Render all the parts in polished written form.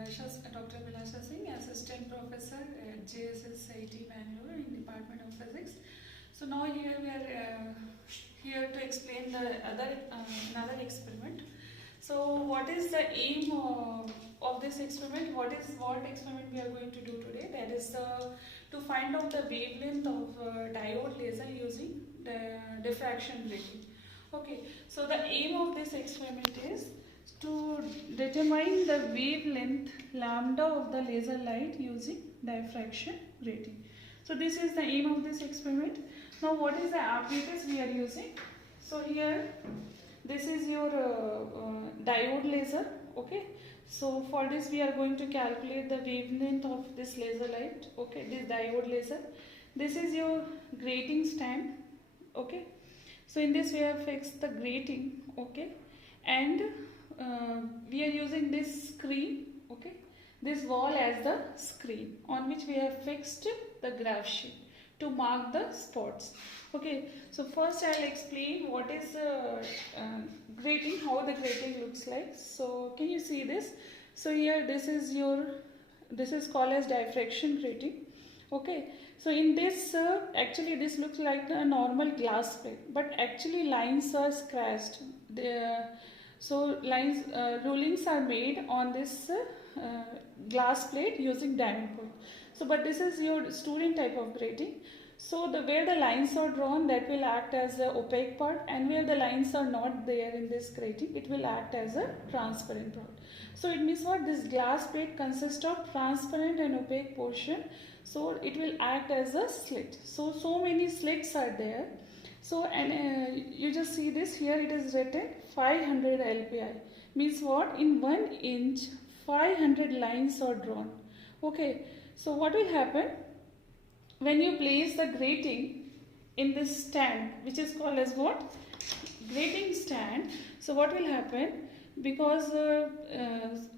Dr. Vilasha Singh, Assistant Professor at JSS IT Bangalore in Department of Physics. So now here we are here to explain the another experiment. So what is the aim of this experiment? What experiment we are going to do today? That is to find out the wavelength of diode laser using the diffraction grating. Okay, so the aim of this experiment is to determine the wavelength lambda of the laser light using diffraction grating. So this is the aim of this experiment. Now what is the apparatus we are using? So here this is your diode laser. Okay, so for this we are going to calculate the wavelength of this laser light. Okay, this diode laser. This is your grating stand. Okay, so in this we have fixed the grating. Okay, and we are using this screen, okay, this wall as the screen on which we have fixed the graph sheet to mark the spots. Okay, so first I'll explain what is grating, how the grating looks like. So can you see this? So here this is called as diffraction grating. Okay, so in this actually this looks like a normal glass plate, but actually lines are scratched. So rulings are made on this glass plate using diamond pool. So but this is your student type of grating. So where the lines are drawn, that will act as the opaque part, and where the lines are not there in this grating, it will act as a transparent part. So it means what? This glass plate consists of transparent and opaque portion. So it will act as a slit. So many slits are there. So and you just see this here, it is written 500 LPI. Means what? In 1 inch 500 lines are drawn. Okay, so what will happen when you place the grating in this stand, which is called as what? Grating stand. So what will happen? Because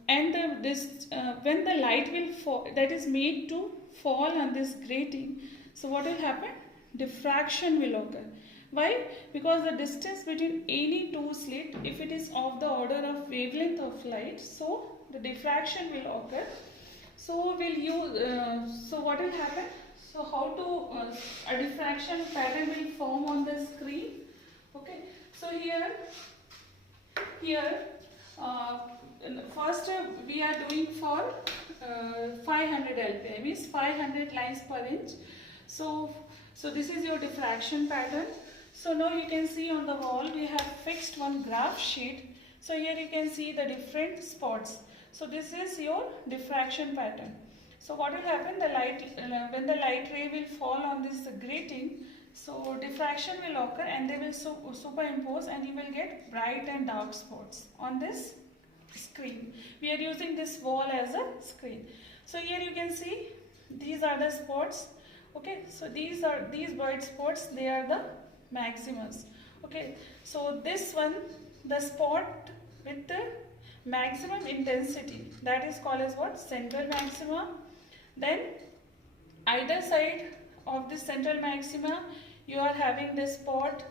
when the light will fall, that is made to fall on this grating, so what will happen? Diffraction will occur. Why? Because the distance between any two slits, if it is of the order of wavelength of light, so the diffraction will occur. So so what will happen? So how to a diffraction pattern will form on the screen. Okay. So here first we are doing for 500 LPI, means 500 lines per inch. So this is your diffraction pattern. So now you can see on the wall we have fixed one graph sheet. So here you can see the different spots. So this is your diffraction pattern. So what will happen? When the light ray will fall on this grating, so diffraction will occur and they will superimpose, and you will get bright and dark spots on this screen. We are using this wall as a screen. So here you can see these are the spots. Okay, so these bright spots, they are the maximas. Okay, so this one, the spot with the maximum intensity, that is called as what? Central maxima. Then either side of this central maxima you are having this spot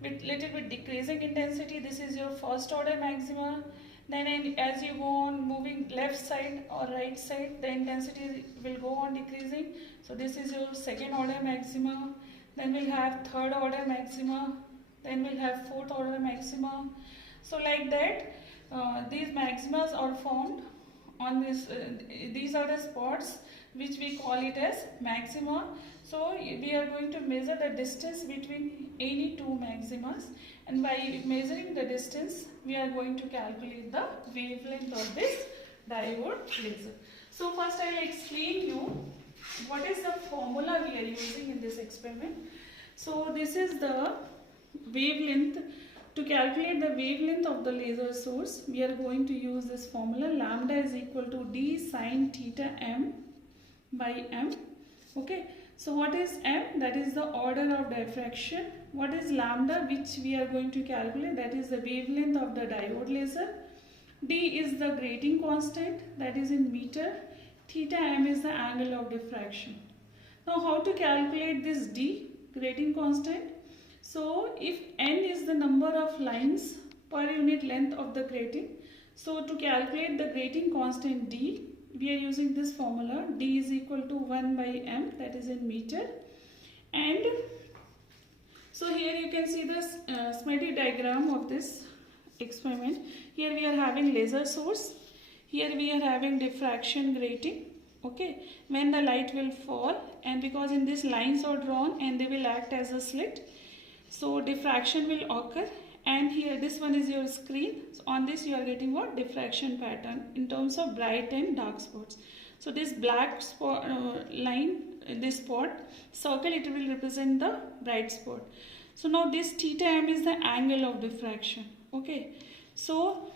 with little bit decreasing intensity. This is your first order maxima. Then as you go on moving left side or right side, the intensity will go on decreasing. So this is your second order maxima. Then we'll have third order maxima. Then we'll have fourth order maxima. So like that, these maximas are formed on this. These are the spots which we call it as maxima. So we are going to measure the distance between any two maximas, and by measuring the distance we are going to calculate the wavelength of this diode laser. So first I will explain you what is the formula we are using in this experiment. So this is the wavelength. To calculate the wavelength of the laser source, we are going to use this formula. Lambda is equal to d sine theta m by m. Okay, so what is m? That is the order of diffraction. What is lambda, which we are going to calculate? That is the wavelength of the diode laser. D is the grating constant, that is in meter. Theta m is the angle of diffraction. Now how to calculate this d, grating constant? So if n is the number of lines per unit length of the grating, So to calculate the grating constant D, we are using this formula. D is equal to 1 by m, that is in meter. And so here you can see the schematic diagram of this experiment. Here we are having laser source. Here we are having diffraction grating. Okay, when the light will fall, and because in this lines are drawn and they will act as a slit, so diffraction will occur. And here this one is your screen. So on this you are getting what? Diffraction pattern in terms of bright and dark spots. So this black spot line, this spot circle, it will represent the bright spot. So now this theta m is the angle of diffraction. Okay, so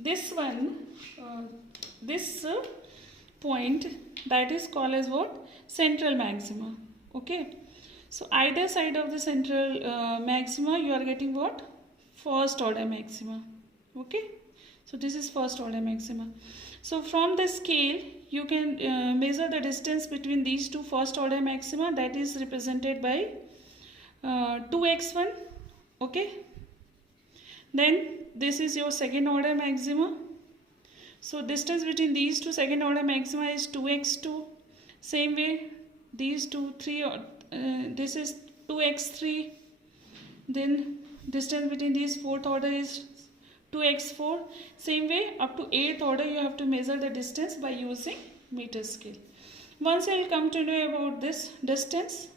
this one, this point, that is called as what? Central maxima. Okay, so either side of the central maxima you are getting what? First order maxima. Okay, so this is first order maxima. So from the scale you can measure the distance between these two first order maxima, that is represented by 2x1. Okay, then this is your second order maxima. So distance between these two second order maxima is 2x2. Same way these two, this is 2x3. Then distance between these fourth order is 2x4. Same way up to 8th order you have to measure the distance by using meter scale. Once you will come to know about this distance.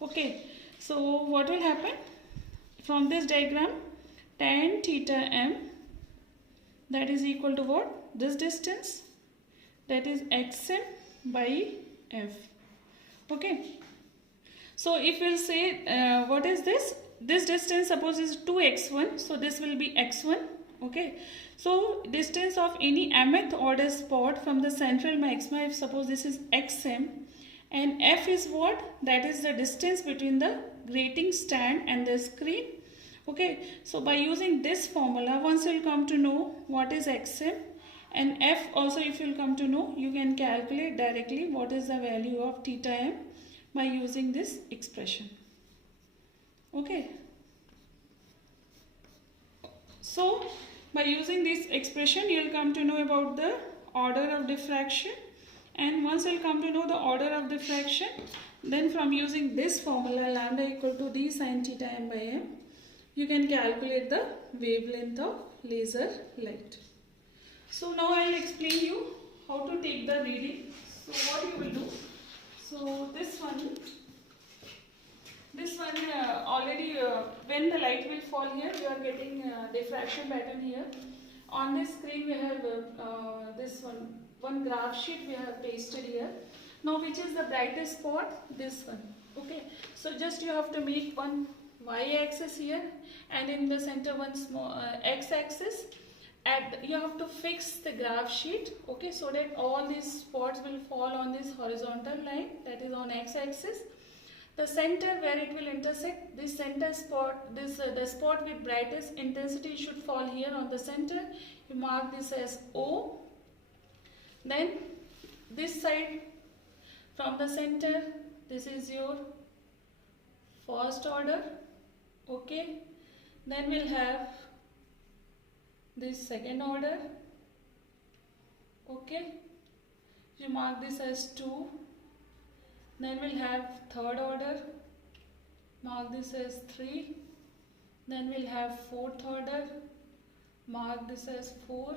Okay, so what will happen? From this diagram, tan theta m, that is equal to what? This distance, that is xm by f. Okay, so if we'll say what is this? This distance suppose is 2x1, so this will be x1. Okay, so distance of any mth order spot from the central maxima, if suppose this is xm, and f is what? That is the distance between the grating stand and the screen. Okay, so by using this formula, once you will come to know what is xm and f also, if you will come to know, you can calculate directly what is the value of theta m by using this expression. Okay, so by using this expression you will come to know about the order of diffraction, and once you will come to know the order of diffraction, then from using this formula lambda equal to d sin theta m by m, you can calculate the wavelength of laser light. So now I will explain you how to take the reading. So what you will do, so this one already when the light will fall here, you are getting diffraction pattern here. On this screen we have this one graph sheet we have pasted here. Now which is the brightest spot? This one. Okay, so just you have to make one y-axis here, and in the center one small x-axis. You have to fix the graph sheet, okay, so that all these spots will fall on this horizontal line, that is on x-axis. The center where it will intersect, this center spot, the spot with brightest intensity should fall here on the center. You mark this as O. Then this side from the center, this is your first order. Okay, then we'll have this second order. Okay, you mark this as 2. Then we'll have third order, mark this as 3. Then we'll have fourth order, mark this as 4.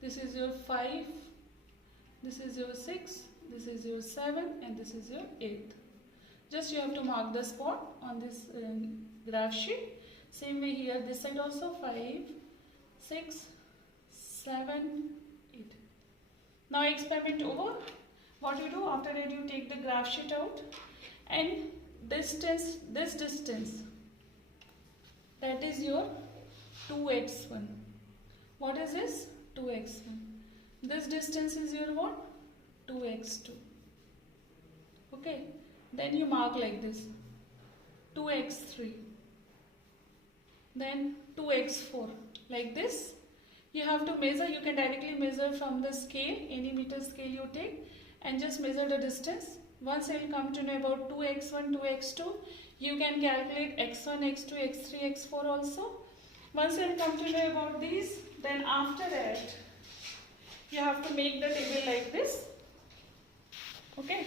This is your 5, this is your 6, this is your 7, and this is your 8th. Just you have to mark the spot on this graph sheet. Same way here, this side also 5, 6, 7, 8. Now experiment over. What you do after that, you take the graph sheet out, and this distance, that is your 2x1. What is this? 2x1. This distance is your what? 2x2. Okay, then you mark like this, 2x3, then 2x4, like this. You have to measure, you can directly measure from the scale, any meter scale you take, and just measure the distance. Once you will come to know about 2x1, 2x2, you can calculate x1, x2, x3, x4 also. Once you come to know about these, then after that you have to make the table like this. Okay,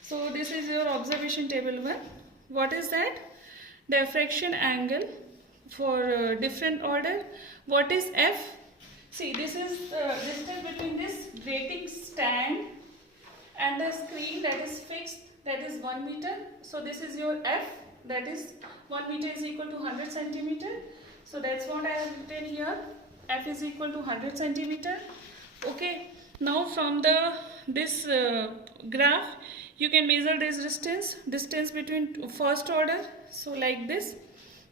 so this is your observation table 1. What is that? Diffraction angle for different order. What is F? See, this is the distance between this grating stand and the screen that is fixed, that is 1 meter. So this is your F, that is 1 meter is equal to 100 centimeter. So that's what I have written here. F is equal to 100 centimeter. Okay. Now from this graph, you can measure this distance between first order. So like this,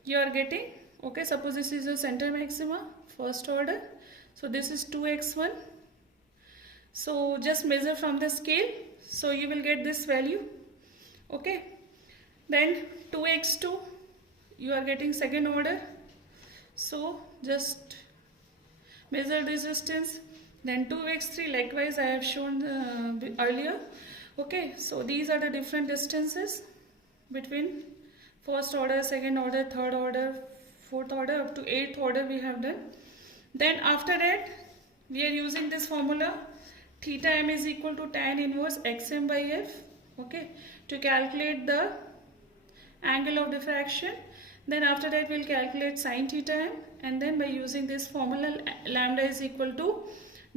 you are getting. Okay. Suppose this is your center maxima, first order. So this is 2x1. So just measure from the scale. So you will get this value. Okay. Then 2x2, you are getting second order. So just measure this distance. Then 2x3, likewise I have shown earlier. Okay. So these are the different distances between first order, second order, third order, fourth order, up to 8th order we have done. Then after that, we are using this formula, theta m is equal to tan inverse xm by f, okay, to calculate the angle of diffraction. Then after that, we'll calculate sin theta m, and then by using this formula, lambda is equal to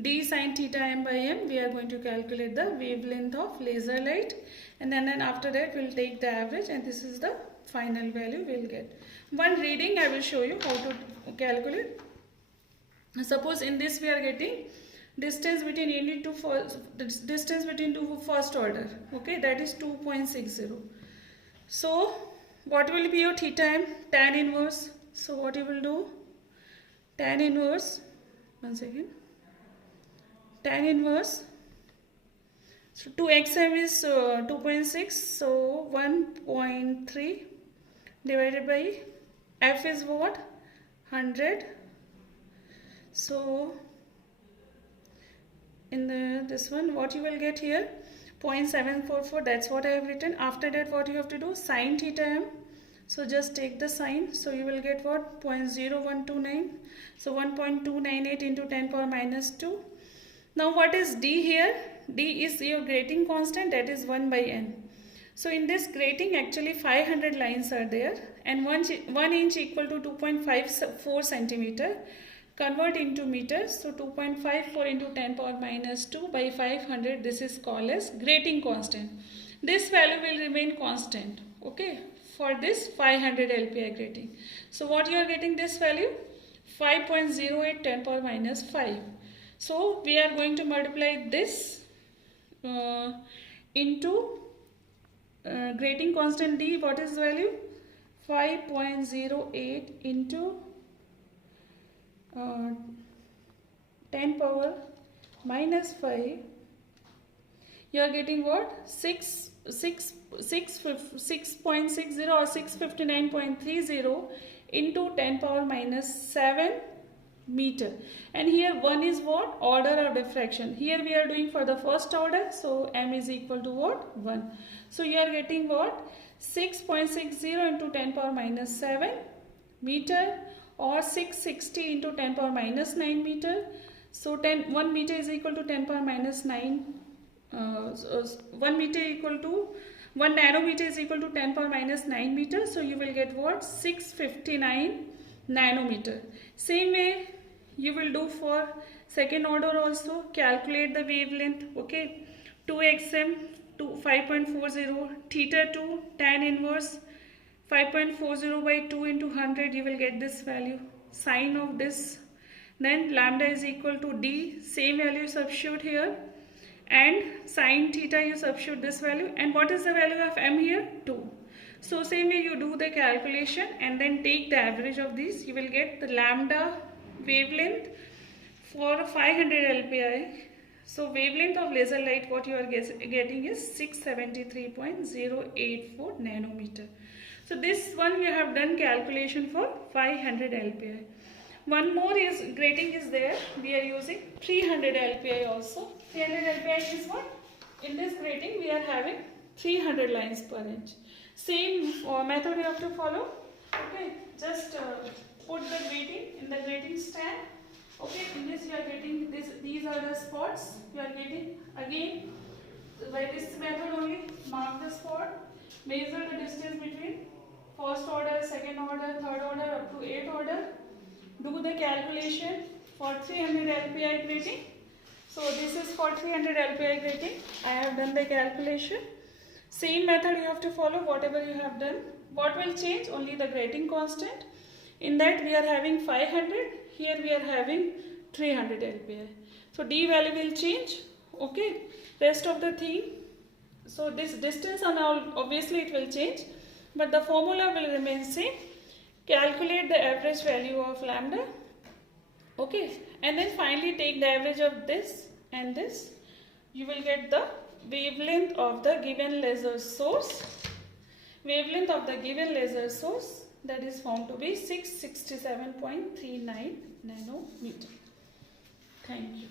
d sin theta m by m, we are going to calculate the wavelength of laser light, and then after that, we'll take the average, and this is the final value we'll get. One reading I will show you how to calculate. Suppose in this we are getting distance between unit to first, distance between two first order, okay, that is 2.60. So what will be your theta m? Tan inverse. So what you will do? Tan inverse, one second, tan inverse. So 2xm is 2.6, so 1.3 divided by f is what? 100. So in this one, what you will get here? 0.744, that's what I have written. After that, what you have to do? Sin theta m. So just take the sign. So you will get what? 0.0129. So 1.298 into 10 power minus 2. Now what is d here? D is your grating constant, that is 1 by n. So in this grating, actually 500 lines are there, and 1 inch equal to 2.54 centimeter. Convert into meters. So 2.54 into 10 power minus 2 by 500. This is called as grating constant. This value will remain constant. Okay. For this 500 LPI grating. So what you are getting this value? 5.08 10 power minus 5. So we are going to multiply this into grating constant D. What is the value? 5.08 into 10 power minus 5. You are getting what? 6.60 or 659.30 into 10 power minus 7 meter. And here 1 is what? Order of diffraction. Here we are doing for the first order. So m is equal to what? 1. So you are getting what? 6.60 into 10 power minus 7 meter, or 660 into 10 power minus 9 meter. So 1 meter is equal to 10 power minus 9. 1 meter equal to 1 nanometer is equal to 10 power minus 9 meter. So you will get what? 659 nanometer. Same way you will do for second order also. Calculate the wavelength. Okay, 2xm to 5.40, theta 2 tan inverse 5.40 by 2 into 100, you will get this value. Sine of this, then lambda is equal to d, same value substitute here, and sine theta you substitute this value. And what is the value of m here? 2. So same way you do the calculation and then take the average of these. You will get the lambda wavelength for 500 LPI. So wavelength of laser light, what you are getting is 673.084 nanometer. So this one we have done calculation for 500 LPI. One more is grating is there. We are using 300 LPI also. 300 LPI is what? In this grating we are having 300 lines per inch. Same method you have to follow. Okay, just put the grating in the grating stand. Okay, in this you are getting this. These are the spots you are getting. Again, by this method only, mark the spot, measure the distance between first order, second order, third order up to 8th order. Do the calculation for 300 LPI grating. So this is for 300 LPI grating. I have done the calculation. Same method you have to follow, whatever you have done. What will change? Only the grating constant. In that we are having 500. Here we are having 300 LPI. So D value will change. Okay. Rest of the thing. So this distance and all, obviously it will change, but the formula will remain same. Calculate the average value of lambda. Okay. And then finally take the average of this and this. You will get the wavelength of the given laser source. Wavelength of the given laser source, that is found to be 667.39 nanometer. Thank you.